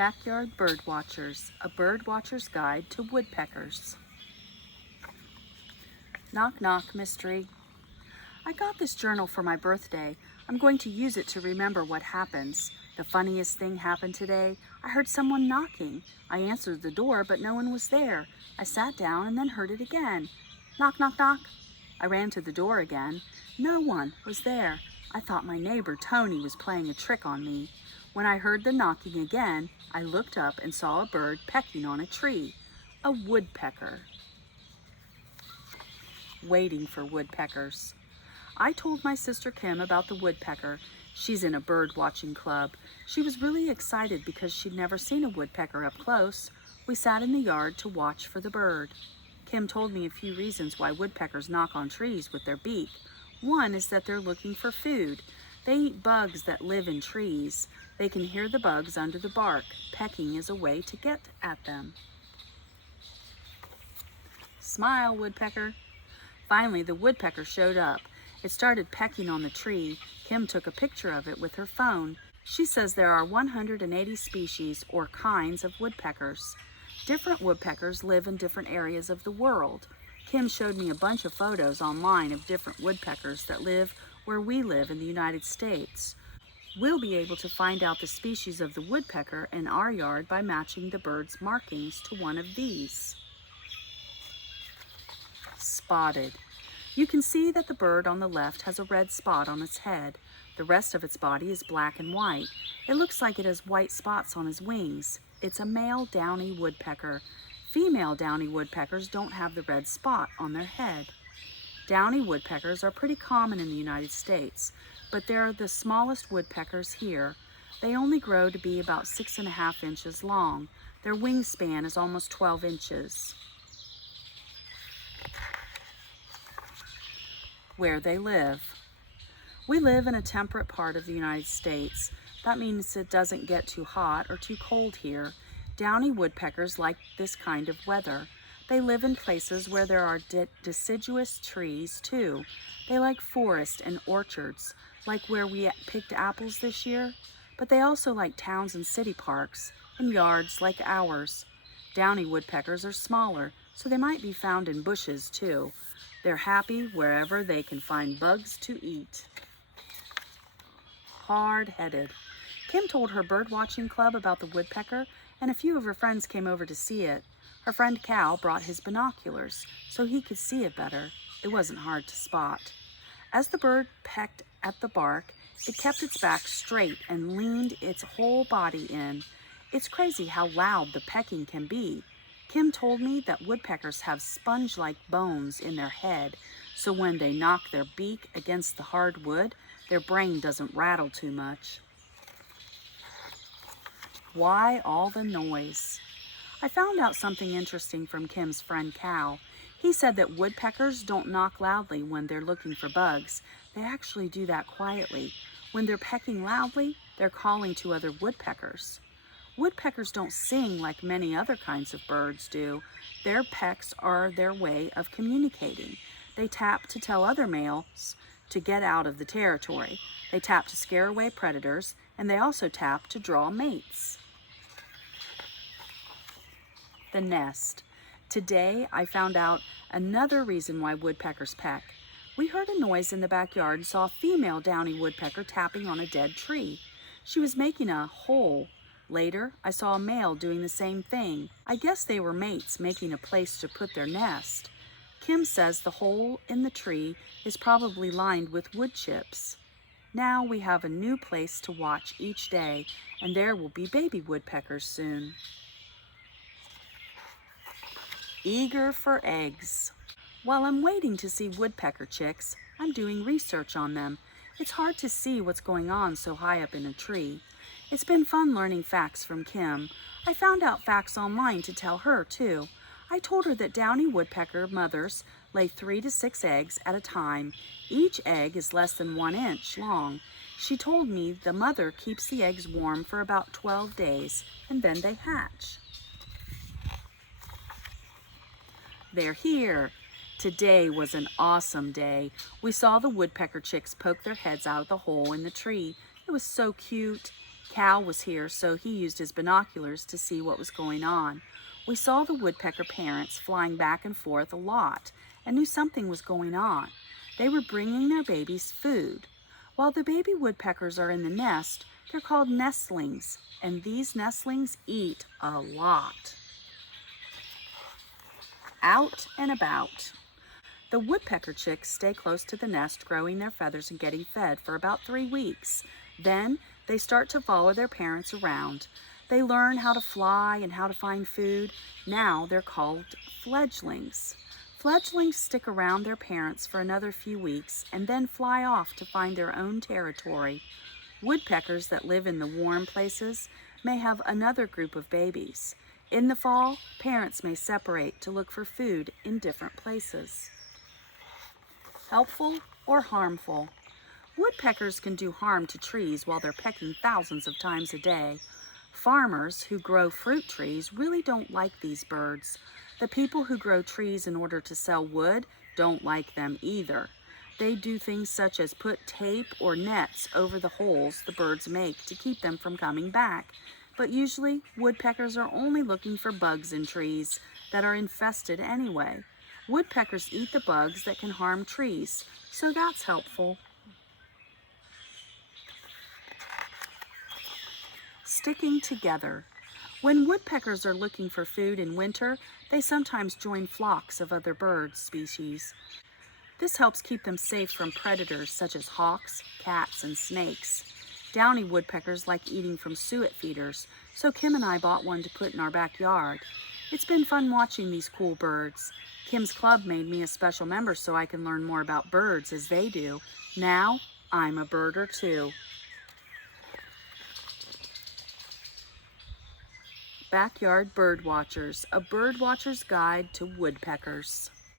Backyard Bird Watchers, a bird watcher's guide to woodpeckers. Knock knock mystery. I got this journal for my birthday. I'm going to use it to remember what happens. The funniest thing happened today. I heard someone knocking. I answered the door, but no one was there. I sat down and then heard it again. Knock, knock, knock. I ran to the door again. No one was there. I thought my neighbor Tony was playing a trick on me. When I heard the knocking again, I looked up and saw a bird pecking on a tree. A woodpecker. Waiting for woodpeckers. I told my sister Kim about the woodpecker. She's in a bird watching club. She was really excited because she'd never seen a woodpecker up close. We sat in the yard to watch for the bird. Kim told me a few reasons why woodpeckers knock on trees with their beak. One is that they're looking for food. They eat bugs that live in trees. They can hear the bugs under the bark. Pecking is a way to get at them. Smile, woodpecker. Finally, the woodpecker showed up. It started pecking on the tree. Kim took a picture of it with her phone. She says there are 180 species or kinds of woodpeckers. Different woodpeckers live in different areas of the world. Kim showed me a bunch of photos online of different woodpeckers that live where we live in the United States. We'll be able to find out the species of the woodpecker in our yard by matching the bird's markings to one of these. Spotted. You can see that the bird on the left has a red spot on its head. The rest of its body is black and white. It looks like it has white spots on his wings. It's a male downy woodpecker. Female downy woodpeckers don't have the red spot on their head. Downy woodpeckers are pretty common in the United States, but they're the smallest woodpeckers here. They only grow to be about 6.5 inches long. Their wingspan is almost 12 inches. Where they live. We live in a temperate part of the United States. That means it doesn't get too hot or too cold here. Downy woodpeckers like this kind of weather. They live in places where there are deciduous trees too. They like forests and orchards, like where we picked apples this year. But they also like towns and city parks, and yards like ours. Downy woodpeckers are smaller, so they might be found in bushes too. They're happy wherever they can find bugs to eat. Hard-headed. Kim told her bird-watching club about the woodpecker, and a few of her friends came over to see it. Her friend Cal brought his binoculars so he could see it better. It wasn't hard to spot. As the bird pecked at the bark, it kept its back straight and leaned its whole body in. It's crazy how loud the pecking can be. Kim told me that woodpeckers have sponge-like bones in their head, so when they knock their beak against the hard wood, their brain doesn't rattle too much. Why all the noise? I found out something interesting from Kim's friend Cal. He said that woodpeckers don't knock loudly when they're looking for bugs. They actually do that quietly. When they're pecking loudly, they're calling to other woodpeckers. Woodpeckers don't sing like many other kinds of birds do. Their pecks are their way of communicating. They tap to tell other males to get out of the territory. They tap to scare away predators, and they also tap to draw mates. The nest. Today I found out another reason why woodpeckers peck. We heard a noise in the backyard and saw a female downy woodpecker tapping on a dead tree. She was making a hole. Later, I saw a male doing the same thing. I guess they were mates making a place to put their nest. Kim says the hole in the tree is probably lined with wood chips. Now we have a new place to watch each day, and there will be baby woodpeckers soon. Eager for eggs. While I'm waiting to see woodpecker chicks, I'm doing research on them. It's hard to see what's going on so high up in a tree. It's been fun learning facts from Kim. I found out facts online to tell her too. I told her that downy woodpecker mothers lay 3 to 6 eggs at a time. Each egg is less than 1 inch long. She told me the mother keeps the eggs warm for about 12 days and then they hatch. They're here. Today was an awesome day. We saw the woodpecker chicks poke their heads out of the hole in the tree. It was so cute. Cal was here, so he used his binoculars to see what was going on. We saw the woodpecker parents flying back and forth a lot and knew something was going on. They were bringing their babies food. While the baby woodpeckers are in the nest, they're called nestlings, and these nestlings eat a lot. Out and about. The woodpecker chicks stay close to the nest, growing their feathers and getting fed for about 3 weeks. Then they start to follow their parents around. They learn how to fly and how to find food. Now they're called fledglings. Fledglings stick around their parents for another few weeks and then fly off to find their own territory. Woodpeckers that live in the warm places may have another group of babies. In the fall, parents may separate to look for food in different places. Helpful or harmful? Woodpeckers can do harm to trees while they're pecking thousands of times a day. Farmers who grow fruit trees really don't like these birds. The people who grow trees in order to sell wood don't like them either. They do things such as put tape or nets over the holes the birds make to keep them from coming back. But usually, woodpeckers are only looking for bugs in trees that are infested anyway. Woodpeckers eat the bugs that can harm trees, so that's helpful. Sticking together. When woodpeckers are looking for food in winter, they sometimes join flocks of other bird species. This helps keep them safe from predators such as hawks, cats, and snakes. Downy woodpeckers like eating from suet feeders, so Kim and I bought one to put in our backyard. It's been fun watching these cool birds. Kim's club made me a special member so I can learn more about birds as they do. Now, I'm a birder too. Backyard Bird Watchers, a birdwatcher's guide to woodpeckers.